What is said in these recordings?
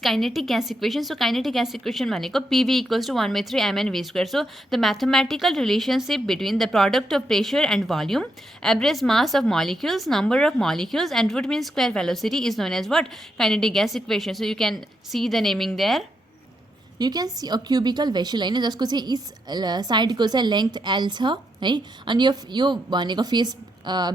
kinetic gas equation. So kinetic gas equation भनेको PV equals to 1/3 mn/v square. So the mathematical relationship between the product of pressure and volume, average mass of molecules, number of molecules, and root mean square velocity is known as what? Kinetic gas equation. So you can see the naming there. You can see a cubical vessel हैन, जसको चाहिँ each साइडको चाहिँ length L छ है, अनि यो भनेको फेस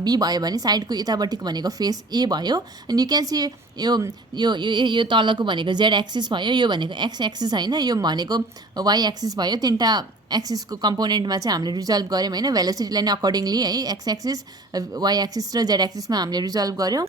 बी भयो भने साइडको यतापट्टिको भनेको फेस ए भयो. अनि यु क्यान सी यो तलको भनेको जेड एक्सिस भयो, यो भनेको एक्स एक्सिस होइन, यो भनेको वाइ एक्सिस भयो. तिनवटा एक्सिसको कम्पोनेन्टमा चाहिँ हामीले रिजल्भ गऱ्यौँ होइन, भेलोसिटीलाई नै अकर्डिङली है, एक्स एक्सिस, वाइ एक्सिस र जेड एक्सिसमा हामीले रिजल्भ गऱ्यौँ.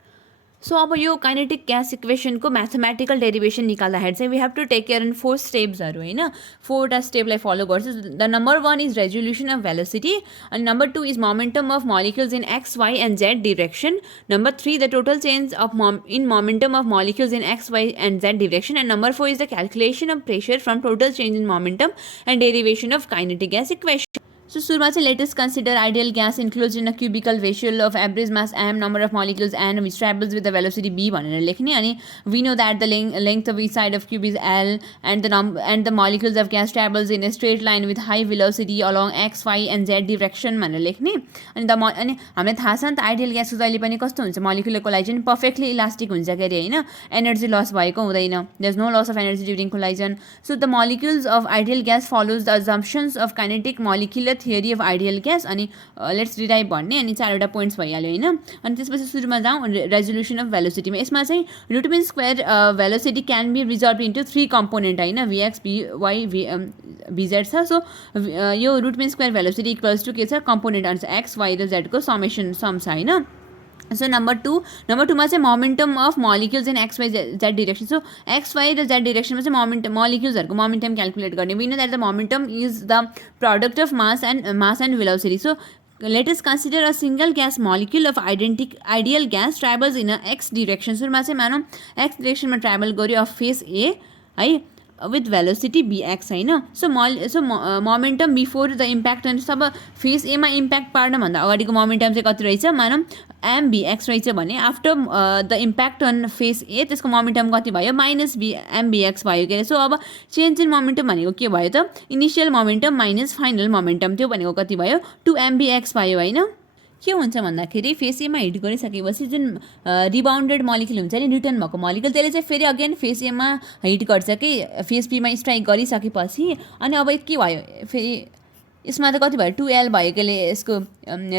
सो अब यो काइनेटिक ग्यास इक्वेसनको म्याथमेटिकल डेरिभेसन निकाल्दाखेरि चाहिँ we have to take care in 4 स्टेप्सहरू होइन, 4वटा स्टेपलाई फलो गर्छु. The number 1 is resolution of velocity, अनि number 2 is momentum of molecules in x why and Z direction, number 3 the total change of in momentum of molecules in x why and Z direction, and number 4 is the calculation of pressure from total change in momentum and derivation of kinetic gas equation. So सुरुमा चाहिँ let us consider ideal gas enclose in a cubical vessel of average mass M, number of molecules N, which travels with the velocity V भनेर लेख्ने. अनि we know that the length of each side of cube is L, and the molecules of gas travels in a straight line with high velocity along X why and Z direction भनेर लेख्ने. अनि अनि हामीलाई थाहा छ नि त ideal ग्यासको जहिले पनि कस्तो हुन्छ, मोलिक्युलर कोलाइजन पर्फेक्टली इलास्टिक हुन्छ के अरे होइन, एनर्जी लस भएको हुँदैन, there is no loss of energy during collision. So the molecules of ideal gas follows the assumptions of kinetic molecular theory of ideal gas. अनि लेट्स डिराइभ भन्ने, अनि 4वटा points भइहाल्यो होइन. अनि त्यसपछि सुरुमा जाउँ रेजोल्युसन अफ भेलोसिटीमा. यसमा चाहिँ root mean square velocity can be resolved into 3 component होइन, भिएक्स भिवाई भिजेड छ. सो यो root mean square velocity equals to के छ, कम्पोनेन्ट अनुसार एक्स वाइ र जेडको समेसन सम छ होइन. सो नम्बर टूमा चाहिँ momentum of molecules in x Y Z direction. So X Y र जेड डिरेक्सनमा चाहिँ मोलिक्युल्सहरूको मोमेन्टम क्यालकुलेट गर्ने. We know that the momentum is the product of mass and velocity. So let us consider a single gas molecule of ideal gas travels in a x direction. सुरुमा चाहिँ मानौँ x डिरेक्सनमा travel गर्यो of face ए है, with velocity bx होइन. So momentum before the impact, अनि सब face एमा impact पार्नभन्दा अगाडिको momentum चाहिँ कति रहेछ, मानौँ एमबिएक्स रहेछ भने after the impact on face A त्यसको मोमेन्टम कति भयो, माइनस एमबिएक्स भयो के अरे. सो अब चेन्ज इन मोमेन्टम भनेको के भयो त, initial momentum minus final momentum, त्यो भनेको कति भयो, 2 एमबिएक्स भयो होइन. के हुन्छ भन्दाखेरि फेस एमा हिट गरिसकेपछि जुन रिबाउन्डेड मोलिक्युल हुन्छ नि, रिटर्न भएको मोलिक्युल, त्यसले चाहिँ फेरि अगेन फेस एमा हिट गर्छ कि फेस बीमा स्ट्राइक गरिसकेपछि. अनि अब के भयो फेरि यसमा त कति भयो, 2L भयो कि यसको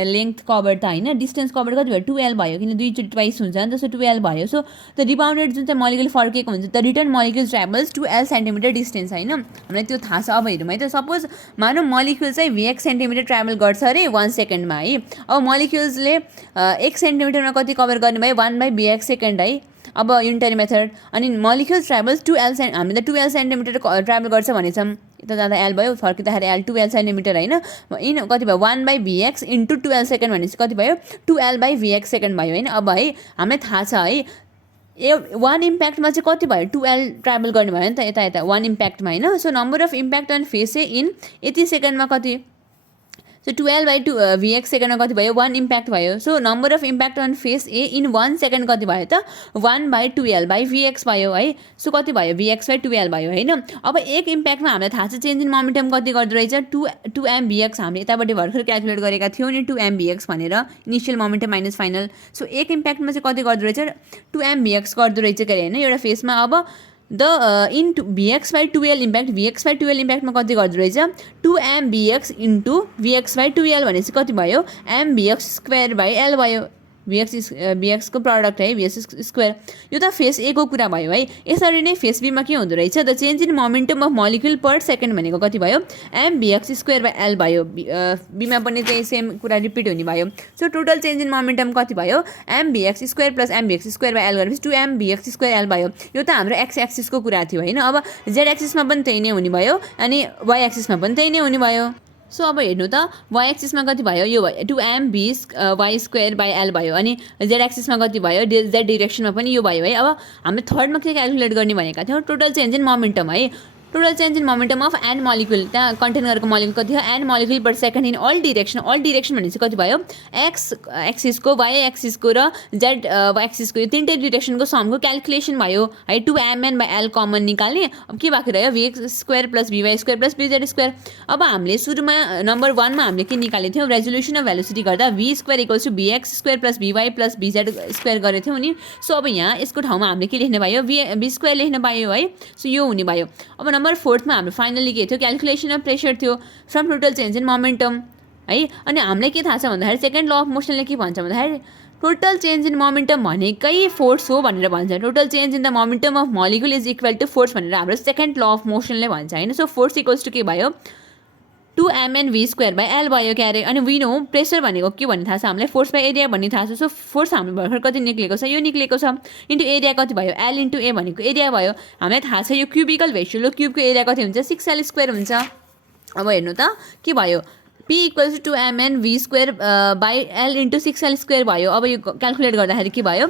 लेन्थ कभर त होइन, डिस्टेन्स कभर कति भयो, 2L भयो, किन दुईचोटि ट्वाइस हुन्छ नि त. सो 2L भयो. सो द रिबाउन्डेड जुन चाहिँ मोलिक्युल फर्केको हुन्छ, the return molecule travels 2L centimetre distance होइन, हामीलाई त्यो थाहा छ. अब हेरौँ है त, सपोज मानौँ मोलिक्युल चाहिँ VX सेन्टिमिटर ट्राभल गर्छ अरे 1 सेकेन्डमा है. अब मोलिक्युल्सले 1 सेन्टिमिटरमा कति कभर गर्ने भयो, 1/VX सेकेन्ड है. अब युनिटरी मेथड. अनि मोलिक्युल्स ट्राभल्स 2L हामीले त 2L सेन्टिमिटर ट्राभल गर्छ भनेछौँ, यता जाँदा एल भयो, फर्किँदाखेरि एल 2L सेन्टिमिटर होइन. इन कति भयो, 1/VX इन्टु 2L सेकेन्ड भनेपछि कति भयो, 2L/VX सेकेन्ड भयो होइन. अब है हामीलाई थाहा छ है 1 इम्प्याक्टमा चाहिँ कति भयो, 2L ट्राभल गर्ने भयो नि त यता 1 इम्प्याक्टमा होइन. So number of impact on face A in यति सेकेन्डमा कति, सो 12/VX सेकेन्डमा कति भयो, 1 इम्प्याक्ट भयो. So number of impact on face A in 1 second कति भयो त, 1/12/VX भयो है. सो कति भयो, VX/2L भयो होइन. अब एक इम्प्याक्टमा हामीलाई थाहा छ चेन्ज इन मोमेन्टम कति गर्दो रहेछ, 2 MVX. हामीले यतापट्टि भर्खर क्यालकुलेट गरेका थियौँ नि 2 MVX भनेर, initial momentum minus final. So एक इम्प्याक्टमा चाहिँ कति गर्दो रहेछ, 2 MVX गर्दो रहेछ के अरे होइन एउटा फेसमा. अब the in VX/2L impact, VX/2L इम्प्याक्टमा कति गर्दो रहेछ, 2 MVX इन्टु VX/2L भनेपछि कति भयो, MVX स्क्वायर बाई एल भयो. VX को प्रडक्ट है, VX स्क्वायर. यो त फेस ए को कुरा भयो है. यसरी नै फेस बीमा के हुँदो रहेछ, the change in momentum of molecule per second भनेको कति भयो, MVX स्क्वायर बाई एल भयो. बीमा पनि चाहिँ सेम कुरा रिपिट हुने भयो. So total change in momentum कति भयो, MVX square plus MVX square by L गरेपछि 2 MVX स्क्वायर एल भयो. यो त हाम्रो एक्स एक्सिसको कुरा थियो होइन. अब जेड एक्सिसमा पनि त्यही नै हुने भयो, अनि वाइ एक्सिसमा पनि त्यही नै हुने भयो. सो अब हेर्नु त वाइ एक्सिसमा कति भयो, यो भयो 2 MVY स्क्वायर बाई एल भयो. अनि जेड एक्सिसमा कति भयो, जेड डिरेक्सनमा पनि यो भयो है. अब हामीले थर्डमा के क्यालकुलेट गर्ने भनेका थियौँ, टोटल चेन्ज इन मोमेन्टम है. Total change in momentum of N molecule त्यहाँ कन्टेन गरेको मोलिक्युल कति हो N molecule per second in all direction भने चाहिँ कति भयो एक्स एक्सिसको वाइ एक्सिसको र जेड एक्सिसको यो तिनटै डिरेक्सनको समको क्यालकुलेसन भयो है 2mn/l कमन निकाल्ने अब के बाँकी रह्यो vx² + vy² + bz²। अब हामीले सुरुमा नम्बर 1 मा हामीले के निकालेको थियौँ रेजोल्युसन अफ भेलोसिटी गर्दा v² = bx² + vy + bz² गरेको थियौँ नि। सो अब यहाँ यसको ठाउँमा हामीले के लेख्न पायो v² लेख्न पायो है। सो यो हुने भयो। अब नम्बर 4 मा हाम्रो फाइनली के थियो क्यालकुलेसन अफ प्रेसर थियो from total change in momentum है। अनि हामीलाई के थाहा छ भन्दाखेरि सेकेन्ड ल अफ मोसनले के भन्छ भन्दाखेरि टोटल चेन्ज इन मोमेन्टम भनेकै फोर्स हो भनेर भन्छ। Total change in the momentum of molecule is equal to force भनेर हाम्रो सेकेन्ड ल अफ मोसनले भन्छ होइन। सो फोर्स इक्वल्स टु के भयो 2mnv²/l भयो क्या अरे। अनि विन हो प्रेसर भनेको के भन्ने थाहा छ हामीलाई फोर्स बाई एरिया भन्ने थाहा छ। सो फोर्स हाम्रो भर्खर कति निक्लेको छ यो निक्लेको छ इन्टु एरिया कति भयो l इन्टु a भनेको एरिया भयो। हामीलाई थाहा छ यो क्युबिकल भेक्युल हो क्युबको एरिया कति हुन्छ 6l² हुन्छ। अब हेर्नु त के भयो p = 2mnv²/l इन्टु 6l² भयो। अब यो क्यालकुलेट गर्दाखेरि के भयो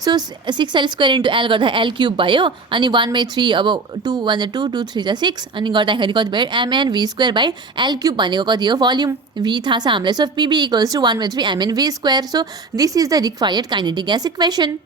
सो 6l² इन्टु l गर्दा l³ भयो अनि 1/3 अब 2 1 2 2 3 6 अनि गर्दाखेरि कति भयो mnv²/l³ भनेको कति हो भोल्युम v थाहा छ हामीलाई। So pv = 1/3 mnv²। So this is the required kinetic gas equation.